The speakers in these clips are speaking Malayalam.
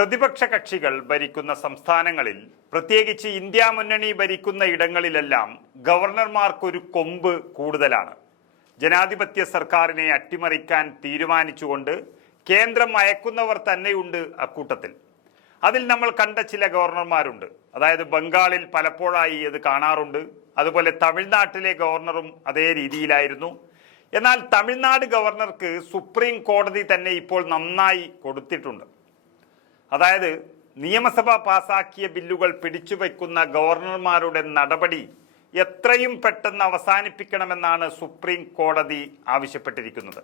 പ്രതിപക്ഷ കക്ഷികൾ ഭരിക്കുന്ന സംസ്ഥാനങ്ങളിൽ പ്രത്യേകിച്ച് ഇന്ത്യ മുന്നണി ഭരിക്കുന്ന ഇടങ്ങളിലെല്ലാം ഗവർണർമാർക്കൊരു കൊമ്പ് കൂടുതലാണ്. ജനാധിപത്യ സർക്കാരിനെ അട്ടിമറിക്കാൻ തീരുമാനിച്ചുകൊണ്ട് കേന്ദ്രം അയക്കുന്നവർ തന്നെയുണ്ട് അക്കൂട്ടത്തിൽ. അതിൽ നമ്മൾ കണ്ട ചില ഗവർണർമാരുണ്ട്. അതായത് ബംഗാളിൽ പലപ്പോഴായി അത് കാണാറുണ്ട്. അതുപോലെ തമിഴ്നാട്ടിലെ ഗവർണറും അതേ രീതിയിലായിരുന്നു. എന്നാൽ തമിഴ്നാട് ഗവർണർക്ക് സുപ്രീം കോടതി തന്നെ ഇപ്പോൾ നന്നായി കൊടുത്തിട്ടുണ്ട്. അതായത് നിയമസഭ പാസാക്കിയ ബില്ലുകൾ പിടിച്ചുവെക്കുന്ന ഗവർണർമാരുടെ നടപടി എത്രയും പെട്ടെന്ന് അവസാനിപ്പിക്കണമെന്നാണ് സുപ്രീം കോടതി ആവശ്യപ്പെട്ടിരിക്കുന്നത്.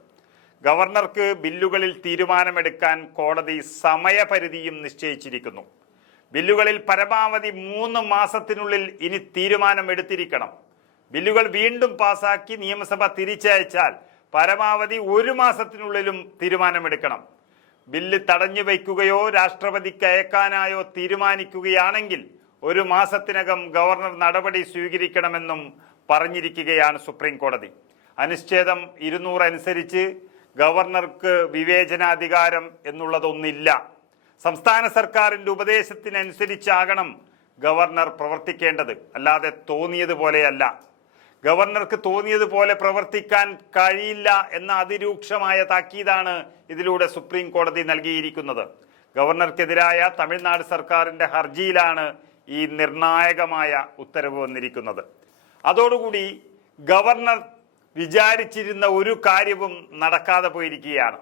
ഗവർണർക്ക് ബില്ലുകളിൽ തീരുമാനമെടുക്കാൻ കോടതി സമയപരിധിയും നിശ്ചയിച്ചിരിക്കുന്നു. ബില്ലുകളിൽ പരമാവധി മൂന്ന് മാസത്തിനുള്ളിൽ ഇനി തീരുമാനമെടുത്തിരിക്കണം. ബില്ലുകൾ വീണ്ടും പാസാക്കി നിയമസഭ തിരിച്ചയച്ചാൽ പരമാവധി ഒരു മാസത്തിനുള്ളിലും തീരുമാനമെടുക്കണം. ബില്ല് തടഞ്ഞു വയ്ക്കുകയോ രാഷ്ട്രപതിക്ക് അയക്കാനായോ തീരുമാനിക്കുകയാണെങ്കിൽ ഒരു മാസത്തിനകം ഗവർണർ നടപടി സ്വീകരിക്കണമെന്നും പറഞ്ഞിരിക്കുകയാണ് സുപ്രീം കോടതി അനുച്ഛേദം ഇരുന്നൂറ് അനുസരിച്ച് ഗവർണർക്ക് വിവേചനാധികാരം എന്നുള്ളതൊന്നില്ല. സംസ്ഥാന സർക്കാരിന്റെ ഉപദേശത്തിനനുസരിച്ചാകണം ഗവർണർ പ്രവർത്തിക്കേണ്ടത്. അല്ലാതെ തോന്നിയതുപോലെയല്ല. ഗവർണർക്ക് തോന്നിയതുപോലെ പ്രവർത്തിക്കാൻ കഴിയില്ല എന്ന അതിരൂക്ഷമായ താക്കീതാണ് ഇതിലൂടെ സുപ്രീം കോടതി നൽകിയിരിക്കുന്നത്. ഗവർണർക്കെതിരായ തമിഴ്നാട് സർക്കാരിന്റെ ഹർജിയിലാണ് ഈ നിർണായകമായ ഉത്തരവ് വന്നിരിക്കുന്നത്. അതോടുകൂടി ഗവർണർ വിചാരിച്ചിരുന്ന ഒരു കാര്യവും നടക്കാതെ പോയിരിക്കുകയാണ്.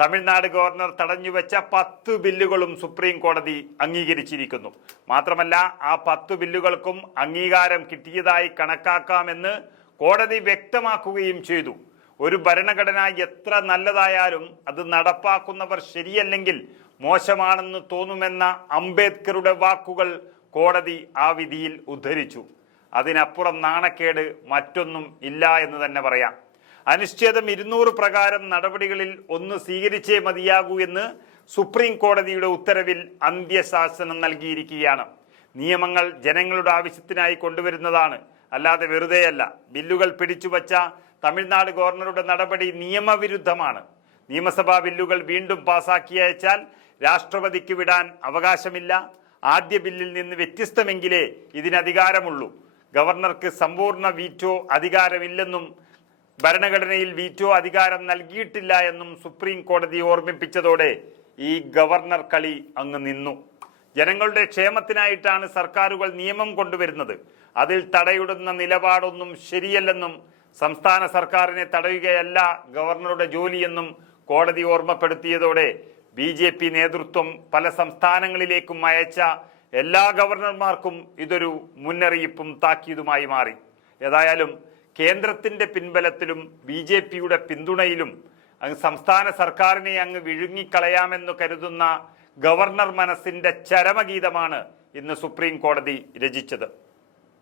തമിഴ്നാട് ഗവർണർ തടഞ്ഞുവെച്ച പത്ത് ബില്ലുകളും സുപ്രീം കോടതി അംഗീകരിച്ചിരിക്കുന്നു. മാത്രമല്ല ആ പത്ത് ബില്ലുകൾക്കും അംഗീകാരം കിട്ടിയതായി കണക്കാക്കാമെന്ന് കോടതി വ്യക്തമാക്കുകയും ചെയ്തു. ഒരു ഭരണഘടന എത്ര നല്ലതായാലും അത് നടപ്പാക്കുന്നവർ ശരിയല്ലെങ്കിൽ മോശമാണെന്ന് തോന്നുമെന്ന അംബേദ്കറുടെ വാക്കുകൾ കോടതി ആ വിധിയിൽ ഉദ്ധരിച്ചു. അതിനപ്പുറം നാണക്കേട് മറ്റൊന്നും ഇല്ല എന്ന് തന്നെ പറയാം. അനുച്ഛേദം ഇരുന്നൂറ് പ്രകാരം നടപടികളിൽ ഒന്ന് സ്വീകരിച്ചേ മതിയാകൂ എന്ന് സുപ്രീം കോടതിയുടെ ഉത്തരവിൽ അന്ത്യശാസനം നൽകിയിരിക്കുകയാണ്. നിയമങ്ങൾ ജനങ്ങളുടെ ആവശ്യത്തിനായി കൊണ്ടുവരുന്നതാണ്. അല്ലാതെ വെറുതെയല്ല. ബില്ലുകൾ പിടിച്ചുവച്ച തമിഴ്നാട് ഗവർണറുടെ നടപടി നിയമവിരുദ്ധമാണ്. നിയമസഭാ ബില്ലുകൾ വീണ്ടും പാസാക്കി അയച്ചാൽ രാഷ്ട്രപതിക്ക് വിടാൻ അവകാശമില്ല. ആദ്യ ബില്ലിൽ നിന്ന് വ്യത്യസ്തമെങ്കിലേ ഇതിനധികാരമുള്ളൂ. ഗവർണർക്ക് സമ്പൂർണ വീറ്റോ അധികാരമില്ലെന്നും ഭരണഘടനയിൽ വീറ്റോ അധികാരം നൽകിയിട്ടില്ല എന്നും സുപ്രീം കോടതി ഓർമ്മിപ്പിച്ചതോടെ ഈ ഗവർണർ കളി അങ്ങ് നിന്നു. ജനങ്ങളുടെ ക്ഷേമത്തിനായിട്ടാണ് സർക്കാരുകൾ നിയമം കൊണ്ടുവരുന്നത്. അതിൽ തടയിടുന്ന നിലപാടൊന്നും ശരിയല്ലെന്നും സംസ്ഥാന സർക്കാരിനെ തടയുകയല്ല ഗവർണറുടെ ജോലിയെന്നും കോടതി ഓർമ്മപ്പെടുത്തിയതോടെ ബി ജെ പി നേതൃത്വം പല സംസ്ഥാനങ്ങളിലേക്കും അയച്ച എല്ലാ ഗവർണർമാർക്കും ഇതൊരു മുന്നറിയിപ്പും താക്കീതുമായി മാറി. ഏതായാലും കേന്ദ്രത്തിന്റെ പിൻബലത്തിലും ബി ജെ പിയുടെ പിന്തുണയിലും അങ്ങ് സംസ്ഥാന സർക്കാരിനെ അങ്ങ് വിഴുങ്ങിക്കളയാമെന്ന് കരുതുന്ന ഗവർണർ മനസ്സിന്റെ ചരമഗീതമാണ് ഇന്ന് സുപ്രീം കോടതി രചിച്ചത്.